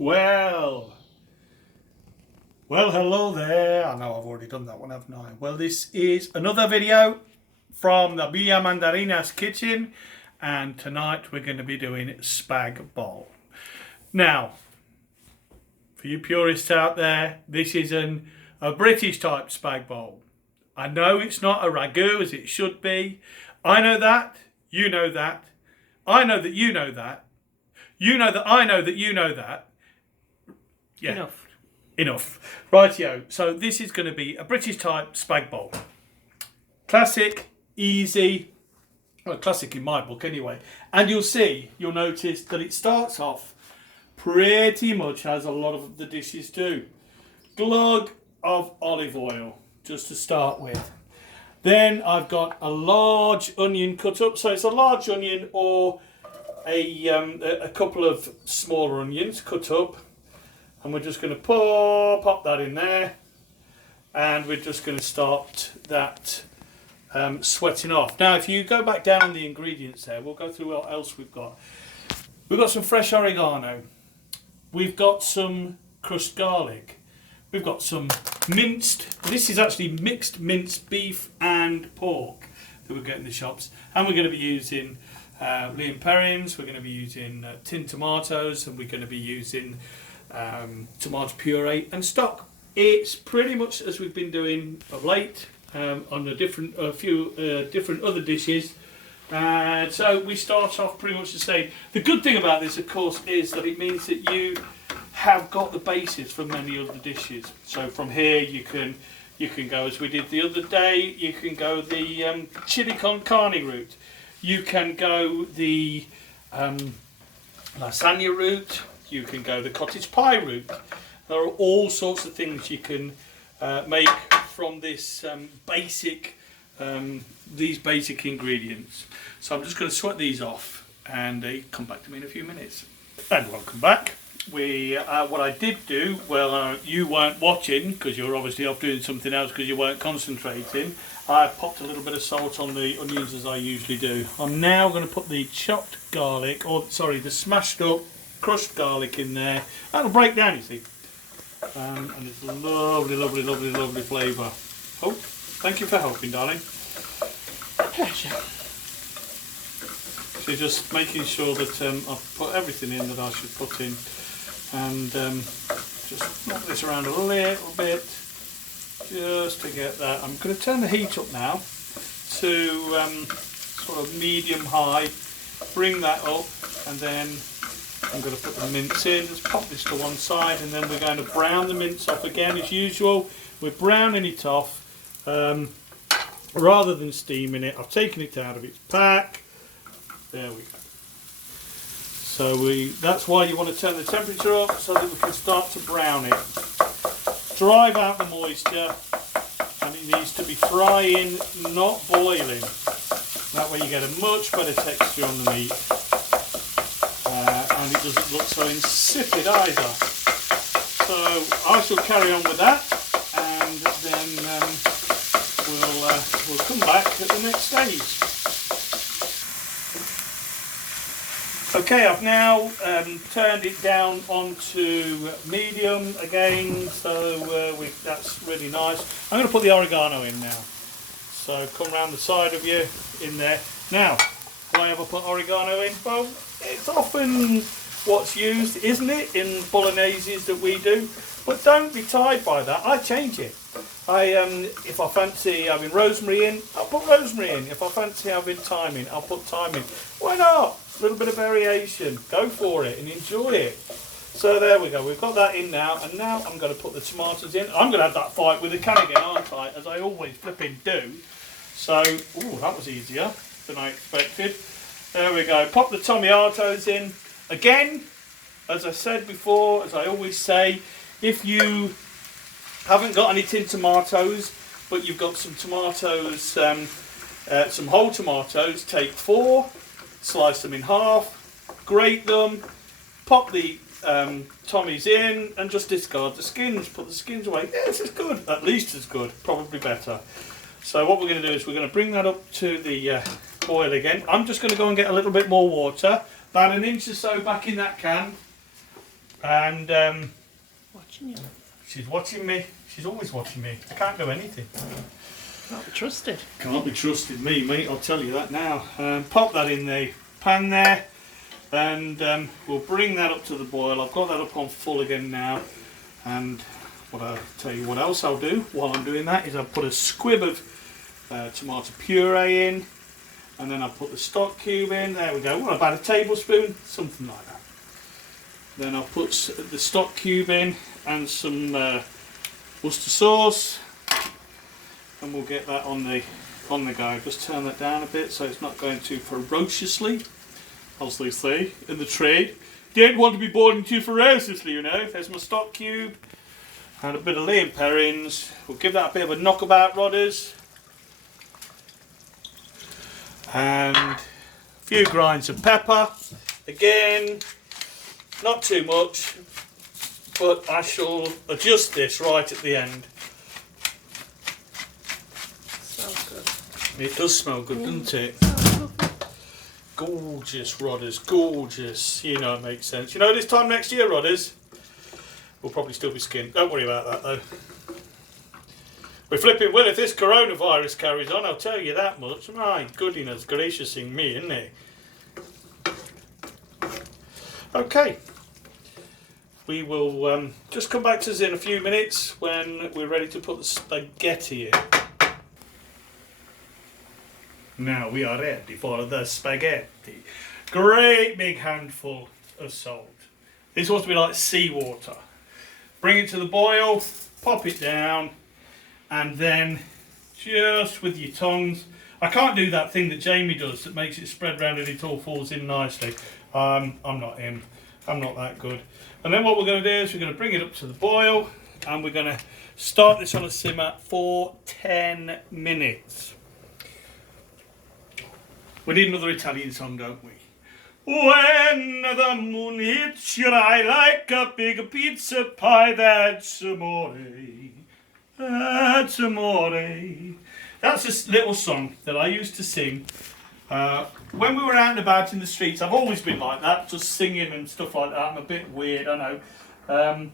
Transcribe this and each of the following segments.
Well, hello there. I know I've already done that one, haven't I? Well, this is another video from the Villa Mandarinas kitchen, and tonight we're going to be doing Spag Bol. Now, for you purists out there, this is a British type Spag Bol. I know it's not a ragu as it should be. I know that. You know that. I know that you know that. You know that I know that you know that. Yeah. Enough. Rightio. So this is going to be a British type Spag Bol. Classic, easy. Well, classic in my book anyway. And you'll notice that it starts off pretty much as a lot of the dishes do. Glug of olive oil, just to start with. Then I've got a large onion cut up. So it's a large onion or a couple of smaller onions cut up. And we're just going to pop that in there, and we're just going to start that sweating off. Now, if you go back down on the ingredients there, we'll go through what else we've got. We've got some fresh oregano. We've got some crushed garlic. We've got some minced, this is actually mixed minced beef and pork that we get in the shops. And we're going to be using Liam Perrins, we're going to be using tinned tomatoes, and we're going to be using tomato puree and stock. It's pretty much as we've been doing of late on a few different other dishes. So we start off pretty much the same. The good thing about this, of course, is that it means that you have got the basis for many other dishes. So from here you can go, as we did the other day, you can go the chili con carne route. You can go the lasagna route. You can go the cottage pie route. There are all sorts of things you can make from this these basic ingredients. So I'm just going to sweat these off and come back to me in a few minutes. And welcome back. What I did do, you weren't watching because you were obviously off doing something else because you weren't concentrating. I popped a little bit of salt on the onions as I usually do. I'm now going to put the chopped garlic, the smashed up crushed garlic in there. That'll break down, you see. And it's a lovely, lovely, lovely, lovely flavour. Oh, thank you for helping, darling. Pleasure. So just making sure that I've put everything in that I should put in, and just knock this around a little bit, just to get that. I'm going to turn the heat up now to sort of medium-high. Bring that up, and then I'm going to put the mince in. Let's pop this to one side, and then we're going to brown the mince off again as usual. We're browning it off rather than steaming it. I've taken it out of its pack. There we go. So that's why you want to turn the temperature up so that we can start to brown it. Drive out the moisture, and it needs to be frying, not boiling. That way you get a much better texture on the meat. And it doesn't look so insipid either. So I shall carry on with that, and then we'll come back at the next stage. Okay, I've now turned it down onto medium again, so that's really nice. I'm going to put the oregano in now. So come round the side of you in there. Now, why have I put oregano in? Well, it's often what's used, isn't it, in Bologneses that we do? But don't be tied by that. I change it. If I fancy having rosemary in, I'll put rosemary in. If I fancy having thyme in, I'll put thyme in. Why not? A little bit of variation. Go for it and enjoy it. So there we go. We've got that in now, and now I'm going to put the tomatoes in. I'm going to have that fight with the can again, aren't I? As I always flipping do. So, that was easier than I expected. There we go. Pop the tomatoes in. Again, as I said before, as I always say, if you haven't got any tinned tomatoes, but you've got some tomatoes, some whole tomatoes, take 4, slice them in half, grate them, pop the tommies in, and just discard the skins. Put the skins away. Yeah, this is good. At least as good. Probably better. So what we're going to do is we're going to bring that up to the boil again. I'm just going to go and get a little bit more water, about an inch or so back in that can. And Watching you. she's watching me. She's always watching me. I can't do anything. Can't be trusted. Can't be trusted, me, mate. I'll tell you that now. Pop that in the pan there, and we'll bring that up to the boil. I've got that up on full again now, and what I'll tell you what else I'll do while I'm doing that is I'll put a squib of tomato puree in, and then I'll put the stock cube in. There we go. What, about a tablespoon? Something like that. Then I'll put the stock cube in and some Worcester sauce, and we'll get that on the go. Just turn that down a bit so it's not going too ferociously, as they say in the trade. Don't want to be boiling too ferociously, you know. There's my stock cube and a bit of laying parings. We'll give that a bit of a knockabout, Rodders, and a few grinds of pepper. Again, not too much, but I shall adjust this right at the end. Smells good. It does smell good, doesn't it? Gorgeous, Rodders, gorgeous. You know it makes sense. You know, this time next year, Rodders, we'll probably still be skinned. Don't worry about that, though. We're flipping well if this coronavirus carries on, I'll tell you that much. My goodness gracious in me, isn't it? Okay. We will just come back to us in a few minutes when we're ready to put the spaghetti in. Now we are ready for the spaghetti. Great big handful of salt. This wants to be like seawater. Bring it to the boil, pop it down, and then just with your tongs. I can't do that thing that Jamie does that makes it spread around and it all falls in nicely. I'm not him. I'm not that good. And then what we're going to do is we're going to bring it up to the boil, and we're going to start this on a simmer for 10 minutes. We need another Italian song, don't we? When the moon hits your eye like a big pizza pie, that's amore. That's amore. That's a little song that I used to sing when we were out and about in the streets. I've always been like that, just singing and stuff like that. I'm a bit weird, I know.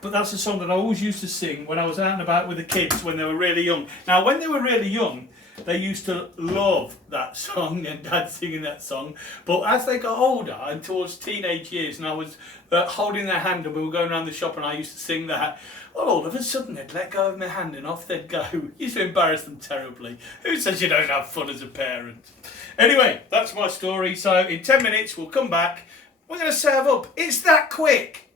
But that's a song that I always used to sing when I was out and about with the kids when they were really young. Now, when they were really young, they used to love that song and Dad singing that song. But as they got older and towards teenage years, and I was holding their hand and we were going around the shop and I used to sing that, well, all of a sudden they'd let go of my hand and off they'd go. Used to embarrass them terribly. Who says you don't have fun as a parent? Anyway, that's my story. So in 10 minutes we'll come back. We're going to serve up. It's that quick.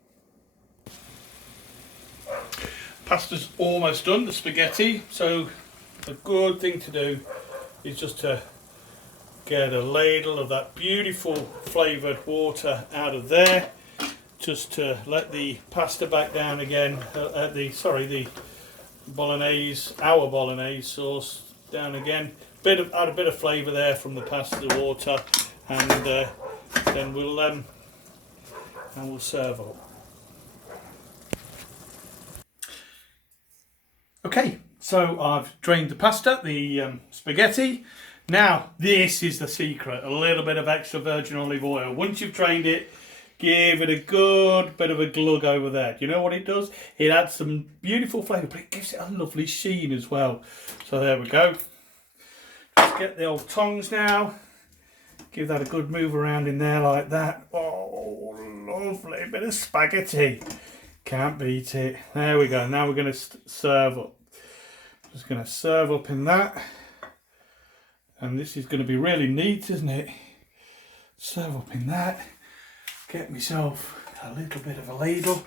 Pasta's almost done, the spaghetti. So a good thing to do is just to get a ladle of that beautiful flavoured water out of there. Just to let the pasta back down again. The bolognese, our bolognese sauce down again. Add a bit of flavour there from the pasta water, and then we'll serve up. Okay, so I've drained the pasta, the spaghetti. Now this is the secret: a little bit of extra virgin olive oil. Once you've drained it, give it a good bit of a glug over there. Do you know what it does? It adds some beautiful flavour, but it gives it a lovely sheen as well. So there we go. Just get the old tongs now. Give that a good move around in there like that. Oh, lovely bit of spaghetti. Can't beat it. There we go. Now we're going to serve up. Just going to serve up in that. And this is going to be really neat, isn't it? Serve up in that. Get myself a little bit of a ladle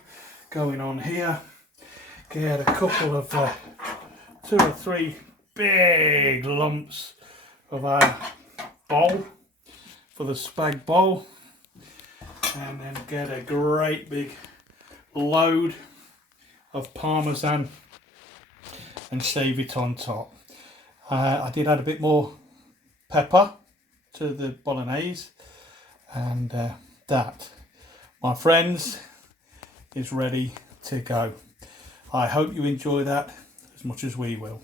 going on here. Get a couple of 2 or 3 big lumps of our bowl for the Spag Bol, and then get a great big load of parmesan and shave it on top. I did add a bit more pepper to the bolognese, and that, my friends, is ready to go. I hope you enjoy that as much as we will.